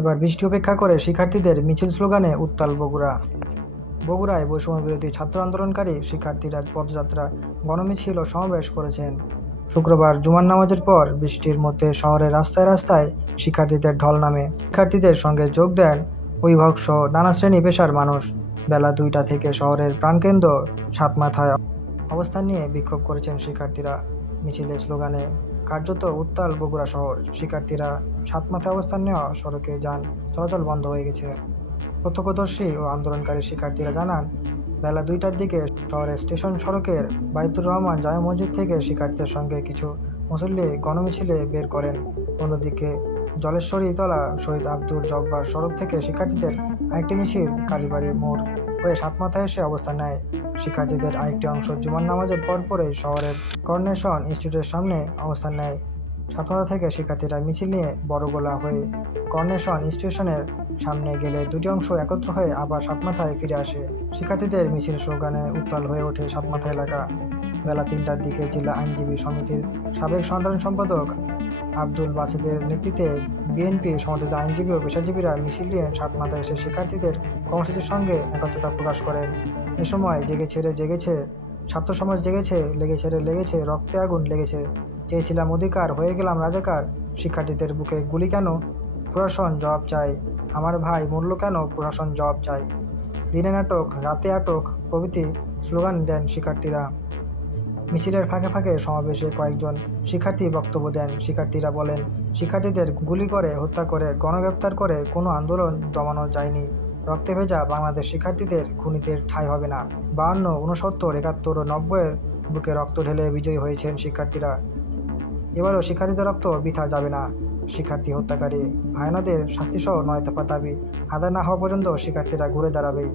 এবার বৃষ্টি উপেক্ষা করে শিক্ষার্থীদের মিছিল স্লোগানে উত্তাল বগুড়া। বগুড়ায় বৈষম্য বিরোধী ছাত্র আন্দোলনকারী শিক্ষার্থীরা পদযাত্রা, গণমিছিল ও সমাবেশ করেছেন। শুক্রবার জুমার নামাজের পর বৃষ্টির মধ্যে শহরের রাস্তায় রাস্তায় শিক্ষার্থীদের ঢল নামে। শিক্ষার্থীদের সঙ্গে যোগ দেন অভিভাবক সহ নানা শ্রেণী পেশার মানুষ। বেলা 2টা থেকে শহরের প্রাণকেন্দ্র সাতমাথায় অবস্থান নিয়ে বিক্ষোভ করেছেন শিক্ষার্থীরা। মিছিলের স্লোগানে কার্যত উত্তাল বগুড়া শহর। শিক্ষার্থীরা সাতমাথায় অবস্থান নেওয়া সড়কে যান চলাচল বন্ধ হয়ে গেছে। প্রত্যক্ষদর্শী ও আন্দোলনকারী শিক্ষার্থীরা জানান, বেলা 2টার দিকে শহরের স্টেশন সড়কের বাইতুর রহমান জামে মসজিদ থেকে শিক্ষার্থীদের সঙ্গে কিছু মুসল্লি গণমিছিলে বের করেন। অন্যদিকে জলেশ্বরীতলা শহীদ আব্দুল জব্বার সড়ক থেকে শিক্ষার্থীদের আরেকটি মিছিল কালীবাড়ি মোড় হয়ে সাতমাথায় এসে অবস্থান নেয়। শিক্ষার্থীদের আরেকটি অংশ জুমার নামাজের পরপরই শহরের করোনেশন ইনস্টিটিউটের সামনে অবস্থান নেয়। সাতমাথা থেকে শিক্ষার্থীরা মিছিল নিয়ে বড়গোলা হয়ে করোনেশন ইনস্টিটিউশনের সামনে গেলে দুটি অংশ একত্র হয়ে আবার সাতমাথায় ফিরে আসে। শিক্ষার্থীদের মিছিল স্লোগানে উত্তাল হয়ে ওঠে সাতমাথা এলাকা। বেলা 3টার দিকে জেলা আইনজীবী সমিতির সাবেক সাধারণ সম্পাদক আব্দুল বাসিদের নেতৃত্বে বিএনপি সমর্থিত আইনজীবী ও পেশাজীবীরা মিছিল নিয়ে সাতমাথায় এসে শিক্ষার্থীদের কর্মসূচির সঙ্গে একত্রতা প্রকাশ করেন। এ সময় জেগেছে ছাত্র সমাজ, জেগেছে লেগেছে রক্তে আগুন লেগেছে, চেয়েছিলাম অধিকার, হয়ে গেলাম রাজাকার, শিক্ষার্থীদের বুকে গুলি কেন, প্রশাসন জবাব চাই, আমার ভাই মূল্য কেন, প্রশাসন জবাব চাই, দিনে নাটক রাতে আটক প্রভৃতি স্লোগান দেন শিক্ষার্থীরা। মিছিলের ফাঁকে ফাঁকে সমাবেশে কয়েকজন শিক্ষার্থী বক্তব্য দেন। শিক্ষার্থীরা বলেন, শিক্ষার্থীদের গুলি করে, হত্যা করে, গণগ্রেপ্তার করে কোনো আন্দোলন দমানো যায়নি। রক্তে ভেজা বাংলাদেশ শিক্ষার্থীদের খুনিদের ঠাঁই হবে না। 52, 69, 71 ও 90-এর বুকে রক্ত ঢেলে বিজয়ী হয়েছেন শিক্ষার্থীরা। এবারও শিক্ষার্থীদের রক্ত বৃথা যাবে না। শিক্ষার্থী হত্যাকারী হায়নাদের শাস্তিসহ 9 দফা দাবি আদায় না হওয়া পর্যন্ত শিক্ষার্থীরা ঘুরে দাঁড়াবেই।